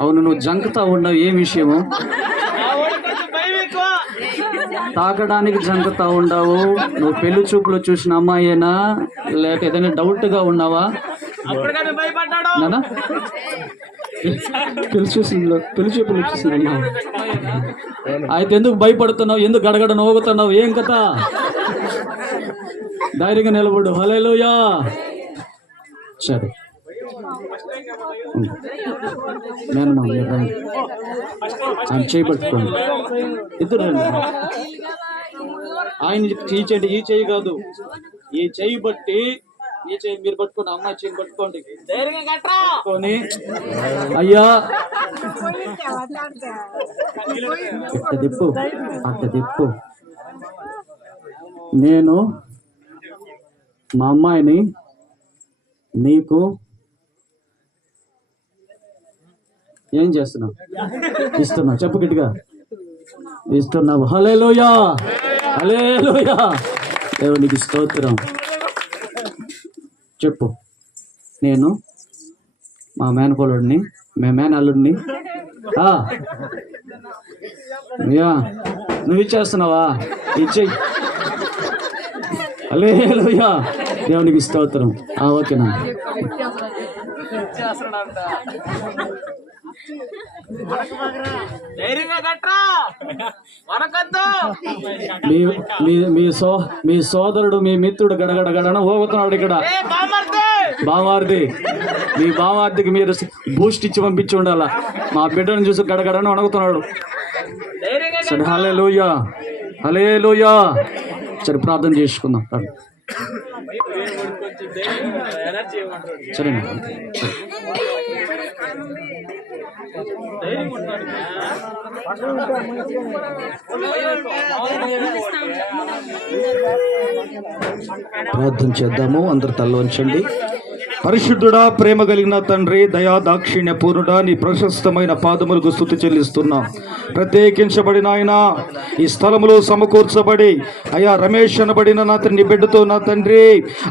అవును, నువ్వు జంకుతా ఉన్నావు, ఏం విషయము? తాకడానికి జంకుతా ఉండవు. నువ్వు పెళ్లి చూపులో చూసిన అమ్మాయేనా, లేక ఏదైనా డౌట్ గా ఉన్నావా? పెళ్లి చూపులు చూసిన అయితే ఎందుకు భయపడుతున్నావు? ఎందుకు గడగడ నోగుతున్నావు? ఏం కథ? ధైర్యంగా నిలబడు. హల్లెలూయా. సరే, నేను ఆయన చేయబట్టుకోండి. ఇద్దరు ఆయన ఈ చేయి కాదు, ఈ చేయి బట్టి ఈ చేయి మీరు పట్టుకోండి, అమ్మాయి చేయి పట్టుకోండి. పట్టుకొని అయ్యా అట్ట తిప్పు. నేను మా అమ్మాయిని నీకు ఏం చేస్తున్నావు? ఇస్తున్నా. చెప్పు గట్టిగా. ఇస్తున్నావు. హల్లెలూయా, హల్లెలూయా. దేవునికి స్తోత్రం. చెప్పు. నేను మా మేనకోలుడిని, మా మేనల్లుడిని. నువ్వు ఇచ్చేస్తున్నావా? ఇచ్చేయి. హల్లెలూయా, దేవునికి స్తోత్రం. ఓకేనా? మీ సోదరుడు, మీ మిత్రుడు గడగడ గడన పోగుతున్నాడు ఇక్కడ. బావార్ది, మీ బావార్దికి మీరు బూస్ట్ ఇచ్చి పంపించి ఉండాలా. మా బిడ్డను చూసి గడగడని వణుకుతున్నాడు. సరే, హల్లెలూయా, హల్లెలూయా. సరే, ప్రార్థన చేసుకుందాం. సరేనా? ప్రార్థన చేద్దాము. అందరు తల వంచండి. పరిశుద్ధుడా, ప్రేమ కలిగిన తండ్రి, దయా దాక్షిణ్య పూర్ణుడా, నీ ప్రశస్తమైన పాదములకు స్తుతి చెల్లిస్తున్నాం. ప్రత్యేకించబడిన ఆయన ఈ స్థలములో సమకూర్చబడి అయా రమేష్ అనబడిన నా నీ బిడ్డతో నా తండ్రి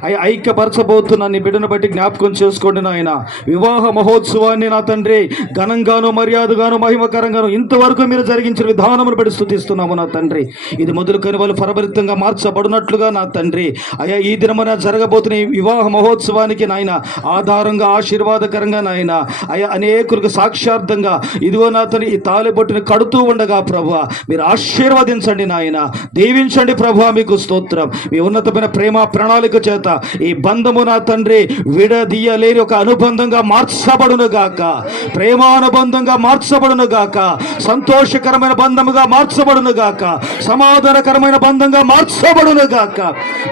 అయ్యా ఐక్యపరచబోతున్న నీ బిడ్డను బట్టి జ్ఞాపకం చేసుకోండి నాయన. వివాహ మహోత్సవాన్ని నా తండ్రి ఘనంగాను, మర్యాదగాను, మహిమకరంగాను ఇంతవరకు మీరు జరిగించిన విధానమును బట్టి స్తుతిస్తున్నాము నా తండ్రి. ఇది మొదలుకొని వాళ్ళు ఫలభరితంగా మార్చబడినట్లుగా నా తండ్రి అయా ఈ దినమున జరగబోతున్న ఈ వివాహ మహోత్సవానికి నాయన ఆధారంగా, ఆశీర్వాదకరంగా నాయన అయా అనేకులకు సాక్షార్థంగా ఇదిగో నా తండ్రి ఈ తాళిబొట్టుని కడుతూ ఉండగా ప్రభువా మీరు ఆశీర్వదించండి నాయన, దీవించండి ప్రభువా. మీకు స్తోత్రం. మీ ఉన్నతమైన ప్రేమ ప్రణాళిక చేత ఈ బంధము నా తండ్రి విడదీయలేని ఒక అనుబంధంగా మార్చబడును గాక, ప్రేమానుబంధంగా మార్చబడును గాక, సంతోషకరమైన బంధముగా మార్చబడును గాక, సమాధానకరమైన బంధంగా మార్చబడును గాక.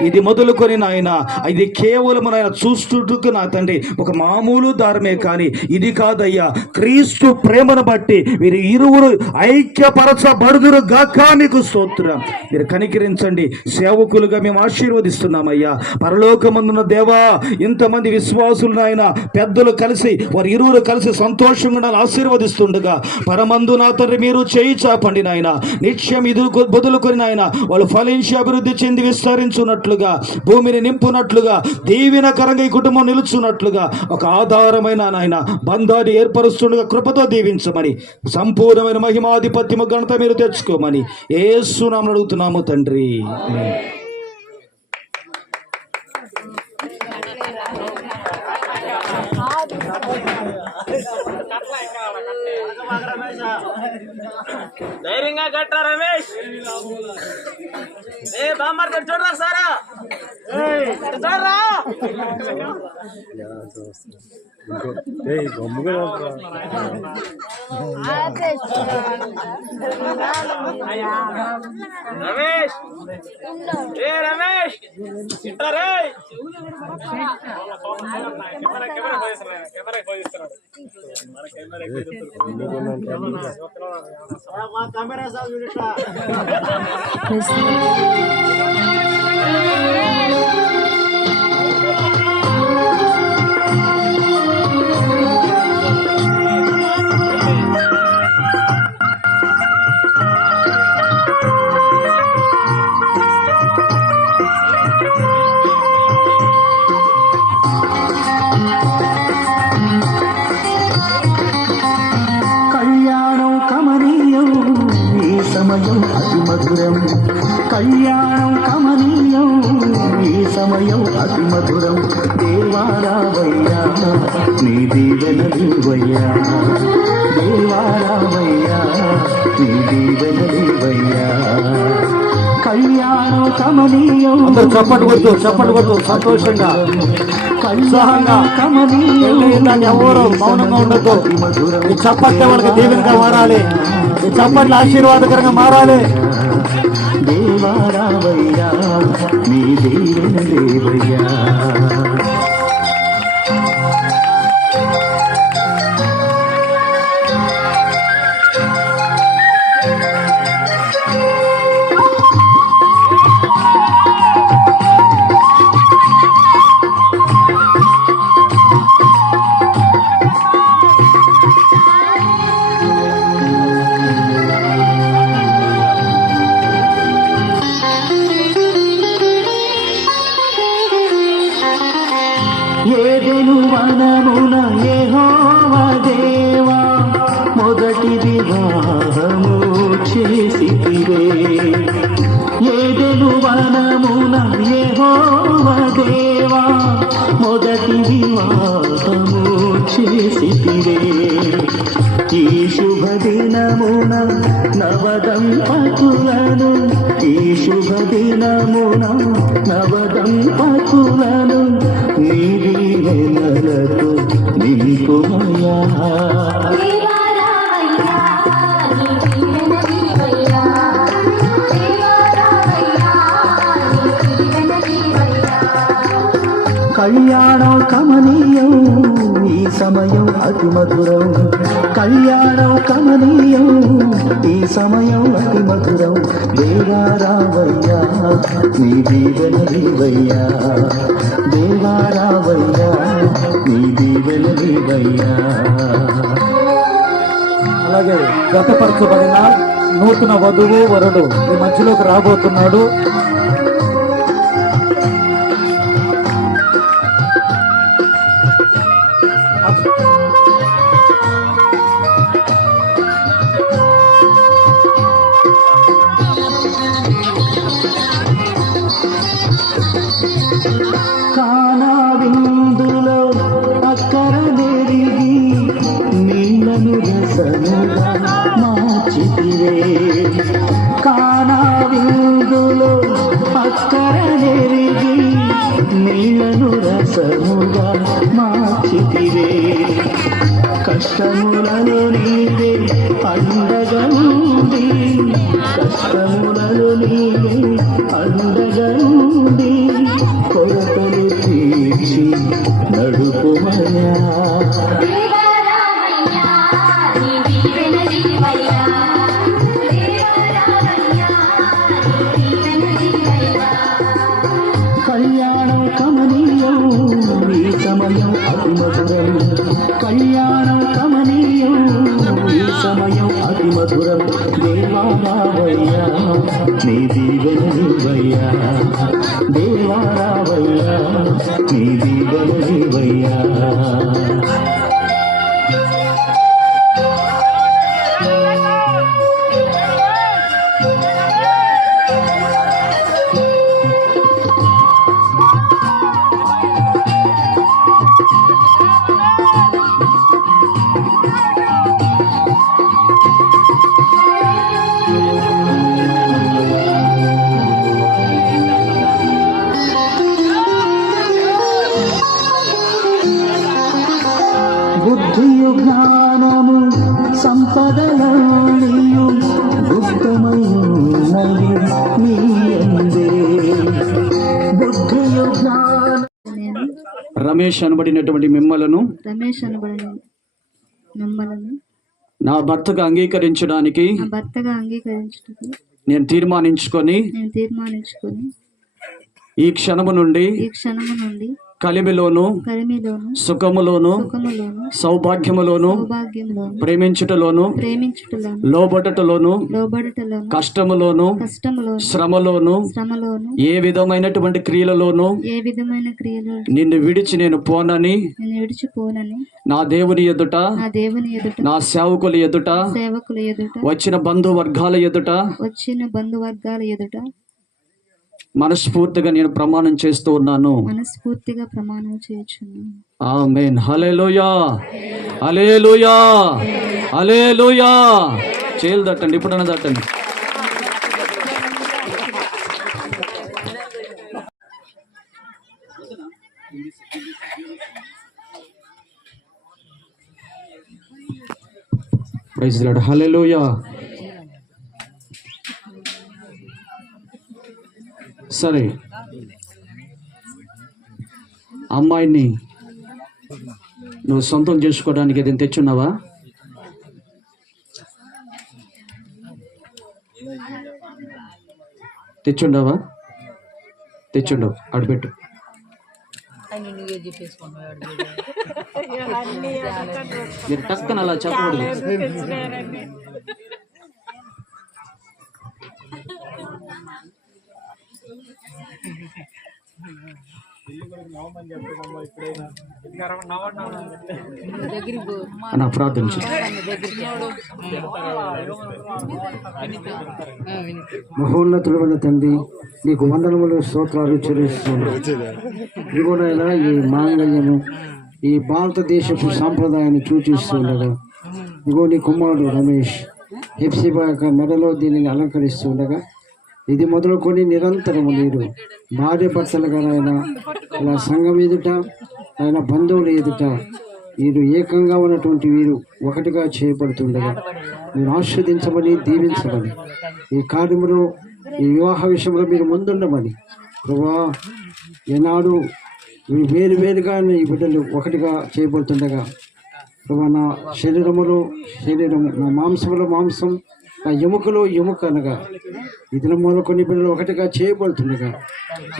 ఇది మొదలుకొని నాయన ఇది కేవలం నాయన చూస్తుటకు నా తండ్రి ఒక మామూలు దారమే కానీ ఇది కాదయ్యా. క్రీస్తు ప్రేమను బట్టి వీరు ఇరువురు ఐక్యపరచబడుదురు గాక. మీకు స్తోత్రం. మీరు కనికరించండి. సేవకులుగా మేము ఆశీర్వదిస్తున్నామయ్యా. పరలోకమందున్న దేవా, ఇంతమంది విశ్వాసులు నాయన పెద్దలు కలిసి వారు ఇరువురు కలిసి సంతోషంగా ఆశీర్వదిస్తుండగా పరమందు నా తండ్రి మీరు చేయి చాపండి నాయన. నిత్యం ఇది బదులుకొని నాయన వాళ్ళు ఫలించి అభివృద్ధి చెంది విస్తరించున్నట్లుగా, భూమిని నింపునట్లుగా, దీవెనకరంగా ఈ కుటుంబం నిలుచున్నట్లుగా ఒక ఆధారమైన నాయన బంధాన్ని ఏర్పరుస్తుండగా కృపతో దీవించమని, సంపూర్ణమైన మహిమాధిపత్యము ఘనత మీరు తెచ్చుకోమని యేసు నామమున అడుగుతున్నాము తండ్రి. ధైర్యంగా కట్టా రమేష్. ఏ బామ్మర్ చూడరా సారా, చూడరా. రమేష్, ఏ రమేష్ ఇంటారే. కెమెరా సార్ చూడటా. సమయం అతి మధురం దేవారావయ్యా నీ దీవెనలివయ్యా దేవారావయ్యా నీ దీవెనలివయ్యా కళ్యాణం కమనీయం అందరూ చప్పట్లు కొట్టు సంతోషంగా ఉత్సాహంగా ఎవరు మౌనంగా ఉండద్దు. ఈ చప్పట్ల వాళ్ళకి దీవెనగా మారాలి, ఈ చప్పట్ల ఆశీర్వాదకరంగా మారాలి. దేవారావయ్యా నీ దీవెన దేవయ్యా ఏదెను వనమున యెహోవా దేవా మొదటి వివాహము చేసితివే ఏదెను వనమున యెహోవా దేవా మొదటి వివాహము చేసితివే ఈ శుభ దినమున నవదంపతులను ఈ శుభ దినమున నవదంపతులను నీ దీవెనలతో నింపుమయ్యా కళ్యాణం కమనీయం ఈ సమయం అతి మధురం కళ్యాణం కమనీయం ఈ సమయం అతి మధురం దేవారావయ్యా నీ దీవెనలివయ్యా దేవారావయ్యా నీ దీవెనలివయ్యా అలాగే గతపరచబడిన నూతన వధువు వరుడు ఈ మధ్యలోకి రాబోతున్నాడు. కానా విందులో అక్కర నెరిగి నీళ్ళను రసముగా మార్చితివే కానా విందులో అక్కర నెరిగి నీళ్ళను రసముగా మార్చితివే కష్టములలో నీవే అండగా ఉంది కష్టములలో నీవే అండగా ఉంది కొరతలు తీర్చి నడుపుమయ్యా కళ్యాణం కమనీయం ఈ సమయం అతి మధురం కళ్యాణం కమనీయం ఈ సమయం అతి మధురం దేవారావయ్యా నీ దీవెనలివయ్యా దేవారావయ్యా నీ దీవెనలివయ్యా బుద్ధియు జ్ఞానము సంపదలనియు గుప్తమైనవి నీయందే బుద్ధియు జ్ఞానం రమేష్ అనబడినటువంటి మిమ్మలను నా భర్తగా అంగీకరించడానికి నేను తీర్మానించుకొని ఈ క్షణము నుండి కలిమిలోను సుఖములోను సౌభాగ్యములోను ప్రేమించుటలోను లోబడటలోను కష్టములోను శ్రమలోను ఏ విధమైనటువంటి క్రియలలోను నిన్ను విడిచి నేను పోనని నా దేవుని ఎదుట నా సేవకుల ఎదుట వచ్చిన బంధువర్గాల ఎదుట మనస్ఫూర్తిగా నేను ప్రమాణం చేస్తూ ఉన్నాను. మనస్ఫూర్తిగా ప్రమాణం చేయుచున్నాను. ఆమేన్. హల్లెలూయా, హల్లెలూయా, హల్లెలూయా. చేతులు తట్టండి, ఇప్పుడన్నా తట్టండి. Praise Lord. హల్లెలూయా. సరే, అమ్మాయిని నువ్వు సొంతం చేసుకోవడానికి ఏదైనా తెచ్చున్నావా? తెచ్చుండవా? తెచ్చుండవు, అడుపెట్టు. మీరు టక్కన అలా చెప్పకూడదు. నా ప్రార్థించు. మహోన్నతుడైన తండ్రి, నీకు వందనములు స్తోత్రాలు చెల్లిస్తున్నాను. ఇదిగోనైనా ఈ మాంగళ్యము ఈ భారతదేశపు సాంప్రదాయాన్ని సూచిస్తుండగా, ఇదిగో నీ కుమారుడు రమేష్ హెప్సిబా యొక్క మెడలో దీనిని అలంకరిస్తుండగా, ఇది మొదలుకొని నిరంతరము మీరు భార్య భర్తలుగా ఆయన ఇలా సంఘం ఎదుట, ఆయన బంధువుల ఎదుట వీరు ఏకంగా ఉన్నటువంటి వీరు ఒకటిగా చేయబడుతుండగా మీరు ఆస్వాదించమని, దీవించమని, ఈ కార్యములో ఈ వివాహ విషయంలో మీరు ముందుండమని ప్రభా, ఏనాడు వేరు వేరుగా ఈ బిడ్డలు ఒకటిగా చేయబడుతుండగా ప్రభా, నా శరీరములో శరీరం, నా మాంసములో మాంసం, నా ఎముకలో ఎముక అనగా ఈ దినములో కొన్ని బిడ్డలు ఒకటిగా చేయబడుతుండగా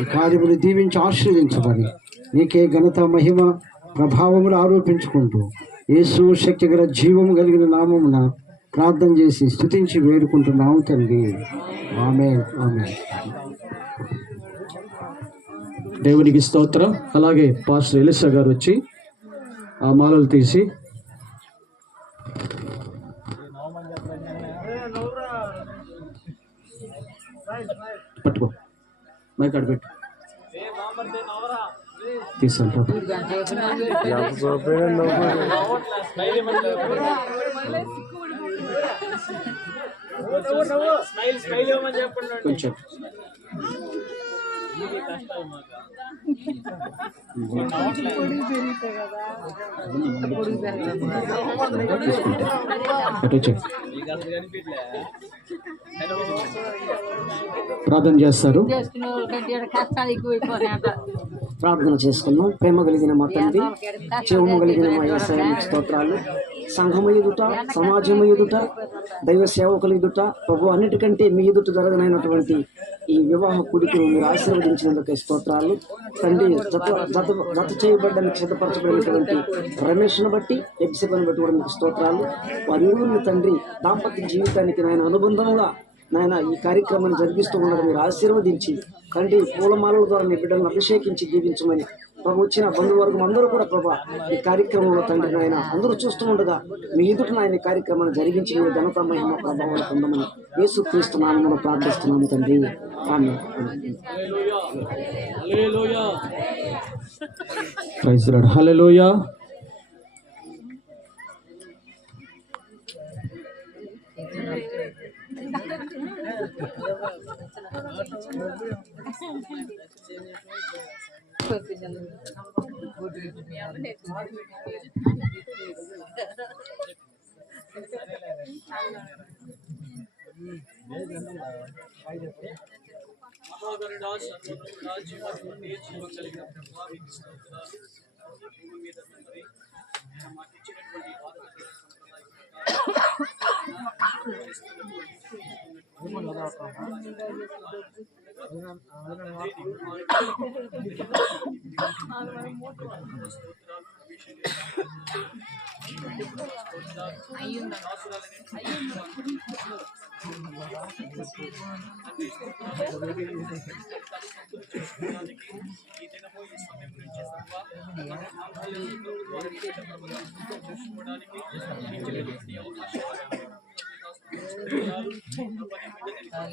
ఈ కార్యములు దీవించి ఆశీర్వదించమని నీకే ఘనత, మహిమ, ప్రభావములు ఆరోపించుకుంటూ యేసు శక్తి గల జీవము కలిగిన నామమున ప్రార్థన చేసి స్తుతించి వేడుకుంటున్నాము తండ్రి. ఆమేన్, ఆమేన్. దేవునికి స్తోత్రం. అలాగే పాస్టర్ ఎలిసా గారు వచ్చి ఆ మాలలు తీసి పట్టుకో, మైక్ అడబెట్టు, తీసుకుంటా. కొంచెం ప్రార్థన చేస్తారు. ప్రార్థన చేసుకున్నాం. ప్రేమ కలిగిన మా తండ్రి, జీవము కలిగిన మా యేసయ్యకు స్తోత్రాలు. సంఘము ఎదుట, సమాజము ఎదుట, దైవ సేవకుల ఎదుట ప్రభు, అన్నిటికంటే మీ ఎదుట జరగనైనటువంటి ఈ వివాహ కుడికి మీరు ఆశీర్వదించినందుకు స్తోత్రాలు తండ్రి. జత చేయబడ్డానికి సిద్ధపరచబడినటువంటి రమేష్ను బట్టి, ఎప్సిబని బట్టి కూడా మీకు స్తోత్రాలు. వారి ఇరువురిని తండ్రి దాంపత్య జీవితానికి నాయన అనుబంధంగా నాయన ఈ కార్యక్రమాన్ని జరిగిస్తూ ఉండడం మీరు ఆశీర్వదించి తండ్రి, పూలమాలల ద్వారా మీ బిడ్డలను అభిషేకించి దీవించమని ప్రభు, వచ్చిన బంధువర్గం అందరూ కూడా ప్రభా ఈ కార్యక్రమంలో తండ్రి నాయన అందరూ చూస్తూ ఉండగా మీ ఎదుట నాయన ఈ కార్యక్రమాన్ని జరిగించి మీరు ఘనత, మహిమ, ప్రభావాలు పొందమని యేసుక్రీస్తు నామములో ప్రార్థిస్తున్నాము తండ్రి. ఆమేన్. Praise Lord. హల్లెలూయా.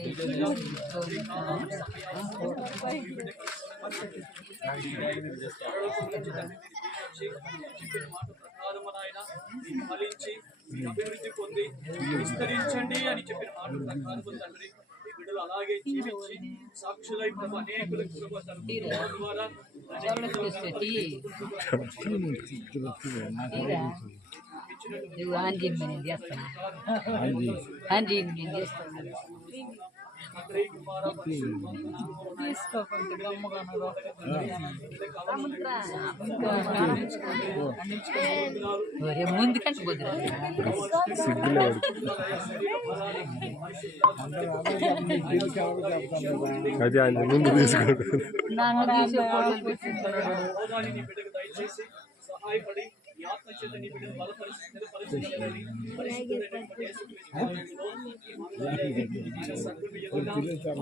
చెప్పిన మాట ప్రకారం నాయన మీకు ఫలించి మీరు అభివృద్ధి పొంది విస్తరించండి అని చెప్పిన మాట ప్రకారం తండ్రి ఈ బిడ్డలు అలాగే జీవించి సాక్షులై ప్రభు అనేకులకు ప్రభు తండ్రి ద్వారా నువ్వు ఆంజీని నేను చేస్తాను ఆంజీని నేను చేస్తాను తీసుకోకుండా ముందు కంటే కుదరదు అది ఆయన ముందు తీసుకోండి. దయచేసి సహాయపడి ఈ ఆత్మ చేత నీ బిడ్డను బలపరిచి స్థిరపరచగలని పరిశుద్ధుడైనటువంటి యేసుక్రీస్తు నామములో ఈ మందిరాన్ని సంఘం ఎదుట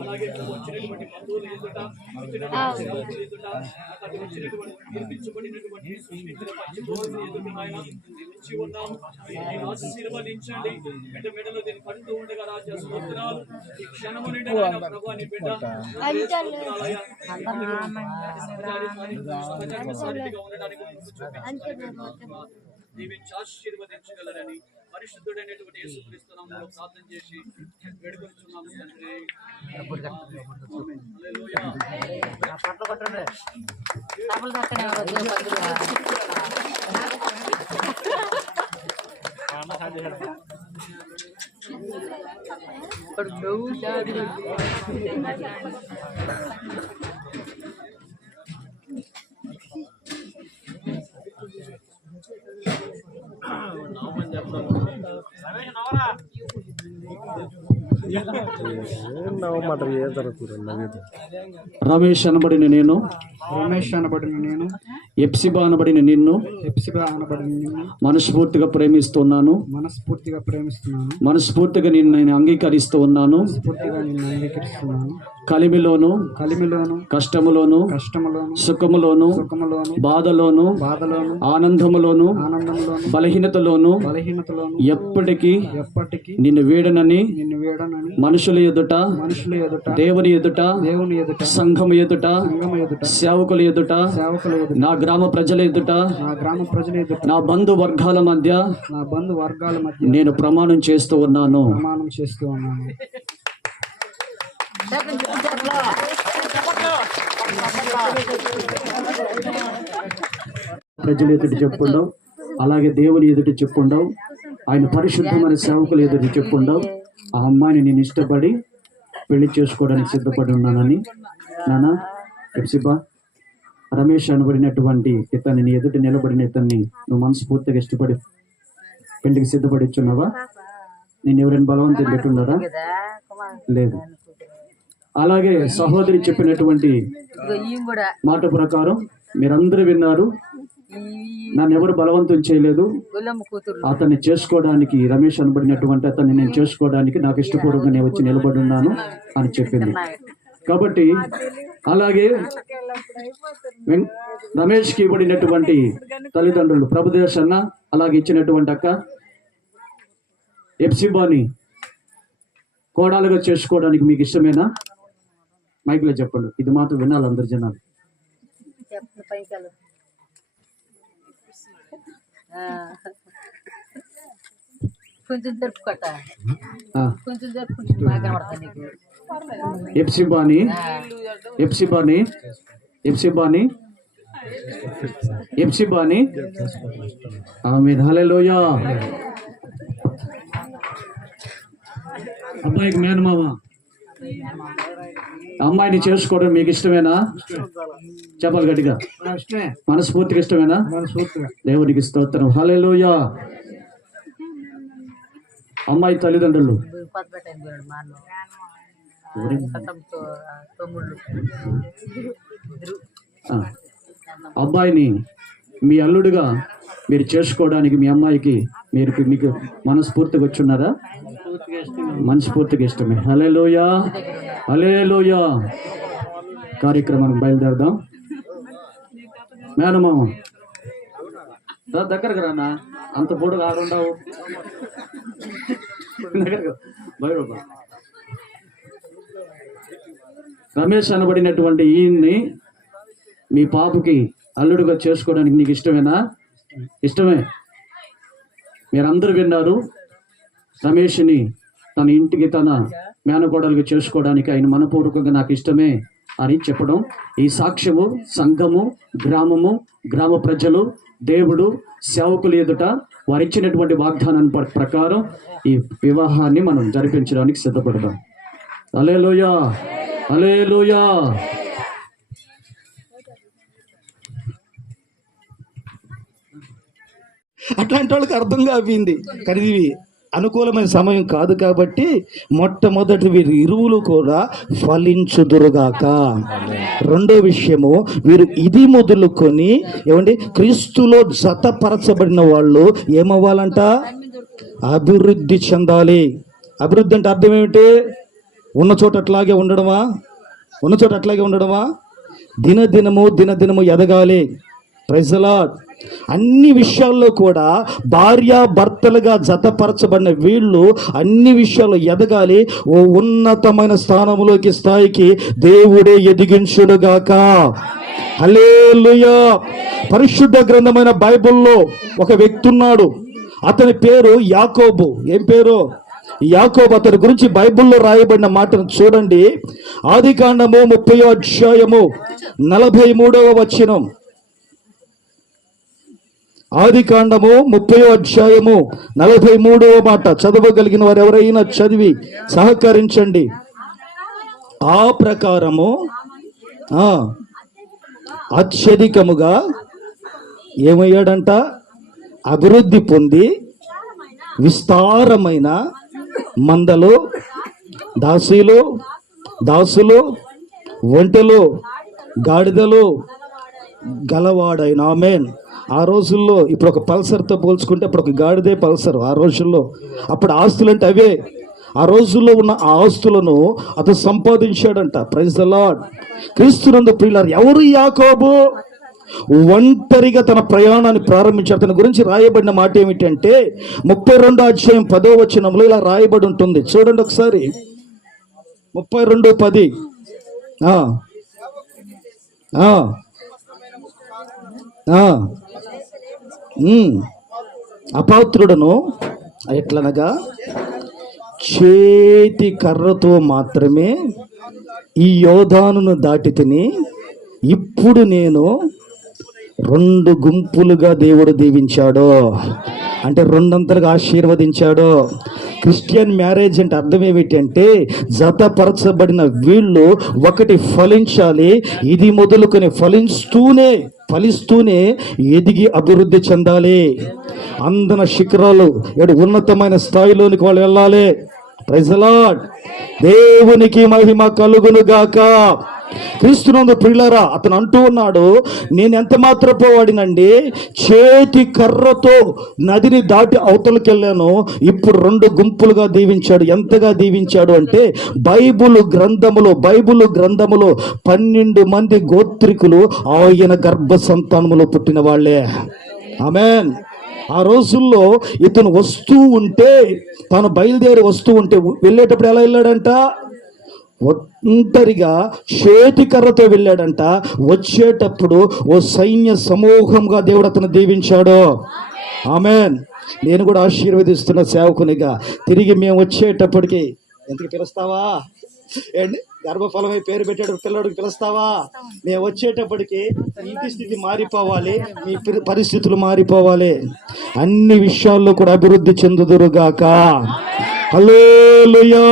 అలాగే వచ్చినటువంటి బంధువుల ఎదుట వచ్చినటువంటి సేవకుల ఎదుట అక్కడ వచ్చినటువంటి నిర్మించబడినటువంటి సృష్టించిన పంచభూతుల ఎదుట నాయన నిలిచి ఉన్నాము దీన్ని ఆశీర్వదించండి బిడ్డ మెడలో దీన్ని పడుతూ ఉండగా రాజా స్తోత్రాలు ఈ క్షణము నుండి నాయన ప్రభువా నీ బిడ్డ స్తోత్రాలయ్యా సహజానికి ఉండడానికి చూపించాలి దీవించి ఆశీర్వదించగలరని పరిశుద్ధుడైనటువంటి యేసుక్రీస్తు నామములో ప్రార్థన చేసి వేడుకొనుచున్నాము తండ్రి. హల్లెలూయా. మాట ఏ జరుగుతుంది రమేష్ అనబడిన నేను నేను ఎప్సిబా అనబడిన నిన్ను ఎప్సిబా అనబడిన నిన్ను మనస్ఫూర్తిగా ప్రేమిస్తున్నాను. మనస్ఫూర్తిగా ప్రేమిస్తున్నాను. మనస్ఫూర్తిగా నేను అంగీకరిస్తూ ఉన్నాను. పూర్తిగా నిన్ను అంగీకరిస్తున్నాను. కలిమిలోను కష్టములోను సుఖములోను బాధలోను ఆనందములోను బలహీనతలోను ఎప్పటికీ నిన్ను వీడనని మనుషుల ఎదుట దేవుని ఎదుట సంఘము ఎదుట సేవకుల ఎదుట నా గ్రామ ప్రజల ఎదుట నా బంధు వర్గాల మధ్య నేను ప్రమాణం చేస్తూ ఉన్నాను. ప్రజల ఎదుట చెప్పుండవు, అలాగే దేవుని ఎదుట చెప్పుండవు, ఆయన పరిశుద్ధమైన సేవకుల ఎదుట చెప్పుండవు. ఆ అమ్మాయిని నేను ఇష్టపడి పెళ్లి చేసుకోవడానికి సిద్ధపడి ఉన్నానని. నాన్న ఎప్సిబా, రమేష్ అనబడినటువంటి ఇతన్ని నీ ఎదుట నిలబడిన ఇతన్ని నువ్వు మనస్ఫూర్తిగా ఇష్టపడి పెళ్లికి సిద్ధపడి ఇచ్చున్నావా? నేను ఎవరైనా బలవంతం పెట్టున్నారా? లేదు. అలాగే సహోదరి చెప్పినటువంటి మాట ప్రకారం మీరందరూ విన్నారు. నన్ను ఎవరు బలవంతం చేయలేదు. అతన్ని చేసుకోవడానికి, రమేష్ అనబడినటువంటి అతన్ని నేను చేసుకోవడానికి నాకు ఇష్టపూర్వకంగా నేను వచ్చి నిలబడి ఉన్నాను అని చెప్పింది. కాబట్టి అలాగే రమేష్కి ఇవ్వబడినటువంటి తల్లిదండ్రులు ప్రభుదేశ్ అన్న, అలాగే ఇచ్చినటువంటి అక్క ఎప్సిబాని కోడాలుగా చేసుకోవడానికి మీకు ఇష్టమేనా? మైక్లో చెప్పండి. ఇది మాత్రం వినాలి అందరు జనాలు. కొంచెం జరుపుకోట, కొంచెం జరుపుకుంటే బాగా కనబడతాను నీకు. ఎప్సిబాని ఆమేన్. హల్లెలూయా. అబ్బాయికి మేనమామ, అమ్మాయిని చేసుకోవడం మీకు ఇష్టమేనా? చెప్పాలి గట్టిగా. మనస్ఫూర్తిగా ఇష్టమేనా? దేవునికి స్తోత్రం. హల్లెలూయా. అమ్మాయి తల్లిదండ్రులు అబ్బాయిని మీ అల్లుడుగా మీరు చేసుకోవడానికి మీ అమ్మాయికి మీకు మనస్ఫూర్తిగా వచ్చున్నారా? మనస్ఫూర్తిగా ఇష్టమే. హల్లెలూయా, హల్లెలూయా. కార్యక్రమానికి బయలుదేరదాం. మేనమామ దగ్గరకు రానా, అంత పొడుగు ఆడుండవు. దగ్గరకు బయట రమేష్ అనబడినటువంటి ఈయన్ని మీ పాపకి అల్లుడుగా చేసుకోవడానికి నీకు ఇష్టమేనా? ఇష్టమే. మీరందరూ విన్నారు. రమేష్ని తన ఇంటికి తన మేనకోడలుగా చేసుకోవడానికి ఆయన మనపూర్వకంగా నాకు ఇష్టమే అని చెప్పడం, ఈ సాక్ష్యము సంఘము, గ్రామము, గ్రామ ప్రజలు, దేవుడు, సేవకులు ఎదుట వారిచ్చినటువంటి వాగ్దానాన్ని ప్రకారం ఈ వివాహాన్ని మనం జరిపించడానికి సిద్ధపడదాం. హల్లెలూయా, హల్లెలూయా. అట్లాంటి వాళ్ళకి అర్థం కావింది. కానీ ఇది అనుకూలమైన సమయం కాదు కాబట్టి మొట్టమొదటి వీరి ఇరువులు కూడా ఫలించుదురుగాక. రెండో విషయము, వీరు ఇది మొదలుకొని ఏమండి క్రీస్తులో జతపరచబడిన వాళ్ళు ఏమవ్వాలంట? అభివృద్ధి చెందాలి. అభివృద్ధి అంటే అర్థం ఏమిటి? ఉన్న చోట అట్లాగే ఉండడమా? ఉన్న చోట అట్లాగే ఉండడమా? దినదినము ఎదగాలి. Praise the lord. అన్ని విషయాల్లో కూడా భార్యాభర్తలుగా జతపరచబడిన వీళ్ళు అన్ని విషయాల్లో ఎదగాలి. ఓ ఉన్నతమైన స్థాయికి దేవుడే ఎదిగించుడుగాక. హల్లెలూయా. పరిశుద్ధ గ్రంథమైన బైబిల్లో ఒక వ్యక్తి ఉన్నాడు. అతని పేరు యాకోబు. ఏం పేరు? యాకోబు. అతని గురించి బైబిల్లో రాయబడిన మాటను చూడండి. ఆదికాండము 30వ అధ్యాయము 43వ వచనం. ఆదికాండము 30వ అధ్యాయము 43వ మాట. చదవగలిగిన వారు ఎవరైనా చదివి సహకరించండి. ఆ ప్రకారము అత్యధికముగా ఏమయ్యాడంట? అభివృద్ధి పొంది విస్తారమైన మందలు, దాసులు, ఒంటెలు, గాడిదలు గలవాడైన. ఆమేన్. ఆ రోజుల్లో ఇప్పుడు ఒక పల్సర్తో పోల్చుకుంటే అప్పుడు ఒక గాడిదే పల్సర్. ఆ రోజుల్లో అప్పుడు ఆస్తులు అంటే అవే. ఆ రోజుల్లో ఉన్న ఆ ఆస్తులను అతను సంపాదించాడంట. Praise the lord. క్రీస్తునందు ప్రియులారా, ఎవరు యాకోబు? ఒంటరిగా తన ప్రయాణాన్ని ప్రారంభించాడు. అతని గురించి రాయబడిన మాట ఏమిటంటే 32వ అధ్యాయం 10వ వచనంలో ఇలా రాయబడి ఉంటుంది. చూడండి ఒకసారి. 32:10. అపాత్రుడను ఎట్లనగా చేతి కర్రతో మాత్రమే ఈ యోధానును దాటి తిని, ఇప్పుడు నేను 2 గుంపులుగా దేవుడు దీవించాడు. అంటే 2 ఆశీర్వదించాడు. క్రిస్టియన్ మ్యారేజ్ అంటే అర్థం ఏమిటి అంటే జతపరచబడిన వీళ్ళు ఒకటి ఫలించాలి. ఇది మొదలుకొని ఫలిస్తూనే ఎదిగి అభివృద్ధి చెందాలి. అందన శిఖరాలు ఉన్నతమైన స్థాయిలోనికి వాళ్ళు వెళ్ళాలి. Praise the lord. దేవునికి మహిమ కలుగును గాక. క్రీస్తునందు ప్రియులారా, అతను అంటూ ఉన్నాడు, నేను ఎంత మాత్రపు వాడినండి, చేతి కర్రతో నదిని దాటి అవతలకి వెళ్ళాను, ఇప్పుడు 2 గుంపులుగా దీవించాడు. ఎంతగా దీవించాడు అంటే బైబుల్ గ్రంథములో 12 మంది గోత్రికులు ఆయన గర్భ సంతానములో పుట్టిన వాళ్ళే. ఆమేన్. ఆ రోజుల్లో ఇతను తాను బయలుదేరి వస్తూ ఉంటే వెళ్ళేటప్పుడు ఎలా వెళ్ళాడంట? ఒంటరిగా చేతికర్రతో వెళ్ళాడంట. వచ్చేటప్పుడు ఓ సైన్య సమూహంగా దేవుడు అతను దీవించాడు. ఆమేన్. నేను కూడా ఆశీర్వదిస్తున్న సేవకునిగా తిరిగి మేము వచ్చేటప్పటికి ఎందుకు పిలుస్తావా? ఏంటి గర్భఫలమై పేరు పెట్టాడు పిల్లడికి పిలుస్తావా? మేము వచ్చేటప్పటికి ఇంటి స్థితి మారిపోవాలి, మీ పరిస్థితులు మారిపోవాలి. అన్ని విషయాల్లో కూడా అభివృద్ధి చెందుదురుగాక. హల్లెలూయా.